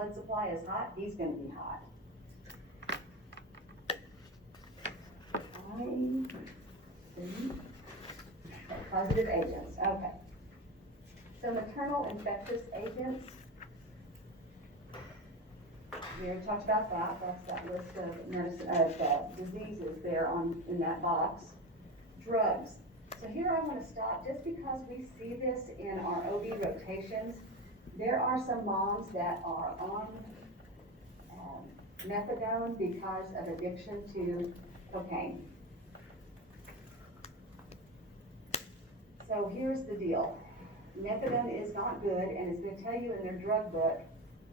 blood supply is hot, he's gonna be hot. Positive agents, okay. So maternal infectious agents, we already talked about that. That's that list of medicine, diseases there in that box. Drugs. So here I want to stop, just because we see this in our OB rotations. There are some moms that are on methadone because of addiction to cocaine. So here's the deal. Methadone is not good, and it's going to tell you in their drug book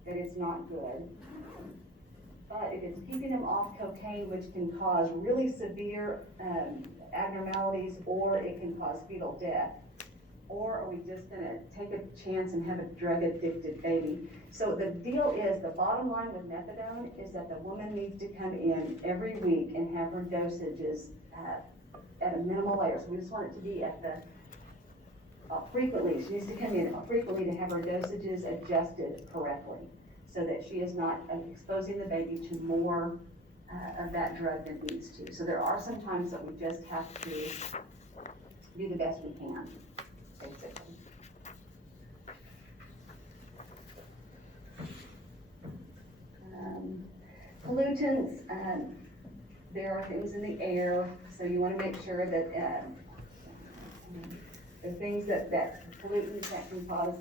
that it's not good. But if it's keeping them off cocaine, which can cause really severe abnormalities, or it can cause fetal death, or are we just gonna take a chance and have a drug-addicted baby? So the deal is, the bottom line with methadone is that the woman needs to come in every week and have her dosages at a minimal layer. So we just want it to be at the frequently. She needs to come in frequently to have her dosages adjusted correctly, so that she is not exposing the baby to more of that drug than needs to. So there are some times that we just have to do the best we can, basically. Pollutants, there are things in the air, so you want to make sure that the things that pollutants that can cause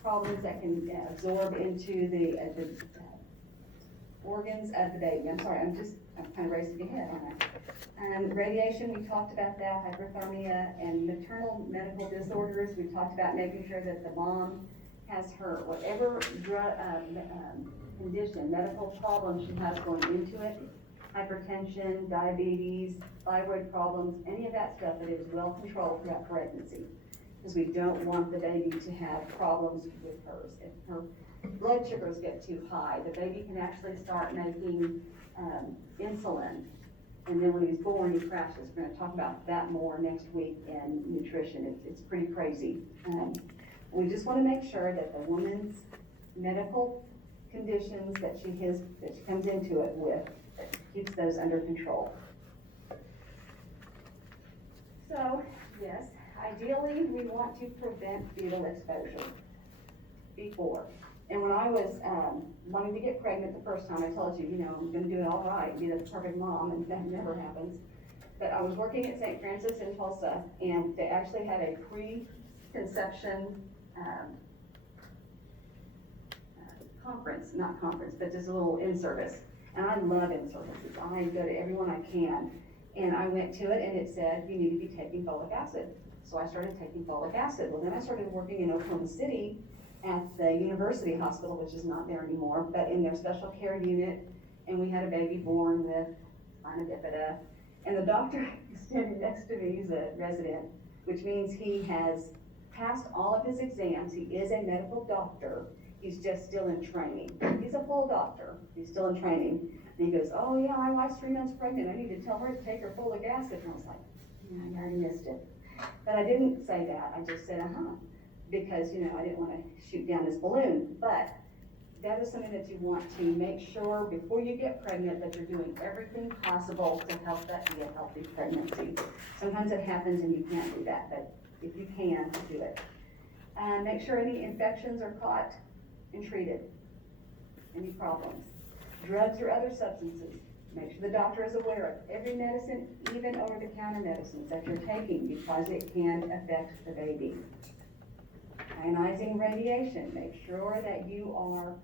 problems that can absorb into the organs of the baby. I'm sorry, I'm kind of racing ahead on that. Radiation, we talked about that, hyperthermia, and maternal medical disorders. We talked about making sure that the mom has her, whatever drug, condition, medical problem she has going into it, hypertension, diabetes, thyroid problems, any of that stuff, that is well controlled throughout pregnancy. Because we don't want the baby to have problems with hers. If her blood sugars get too high, the baby can actually start making insulin, and then when he's born, he crashes. We're going to talk about that more next week in nutrition. It's pretty crazy. We just want to make sure that the woman's medical conditions that she comes into it with, keeps those under control. So, yes, ideally, we want to prevent fetal exposure before. And when I was wanting to get pregnant the first time, I told you, I'm gonna do it all right, be the perfect mom, and that never happens. But I was working at St. Francis in Tulsa, and they actually had a pre-conception but just a little in-service. And I love in-services. I go to everyone I can. And I went to it, and it said, you need to be taking folic acid. So I started taking folic acid. Well, then I started working in Oklahoma City at the University Hospital, which is not there anymore, but in their special care unit. And we had a baby born with spina bifida. And the doctor standing next to me, he's a resident, which means he has passed all of his exams. He is a medical doctor. He's just still in training. He's a full doctor. He's still in training. And he goes, oh yeah, my wife's 3 months pregnant. I need to tell her to take her folic acid. And I was like, yeah, I already missed it. But I didn't say that. I just said, because, I didn't want to shoot down this balloon. But that is something that you want to make sure before you get pregnant that you're doing everything possible to help that be a healthy pregnancy. Sometimes it happens and you can't do that, but if you can, do it. Make sure any infections are caught and treated. Any problems. Drugs or other substances, make sure the doctor is aware of every medicine, even over-the-counter medicines that you're taking, because it can affect the baby. Ionizing radiation, make sure that you are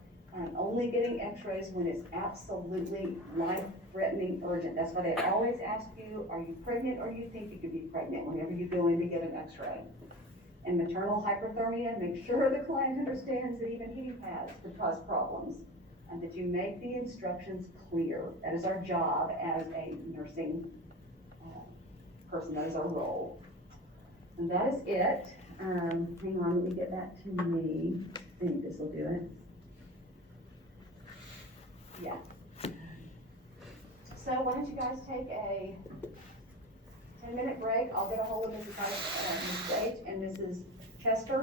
only getting x-rays when it's absolutely life-threatening urgent. That's why they always ask you, are you pregnant or you think you could be pregnant whenever you go in to get an x-ray. And maternal hyperthermia, make sure the client understands that even heating pads could cause problems, and that you make the instructions clear. That is our job as a nursing person. That is our role. And that is it. Hang on, let me get back to me. I think this will do it. Yeah. So why don't you guys take a 10-minute break. I'll get a hold of Mrs. H and Mrs. Chester.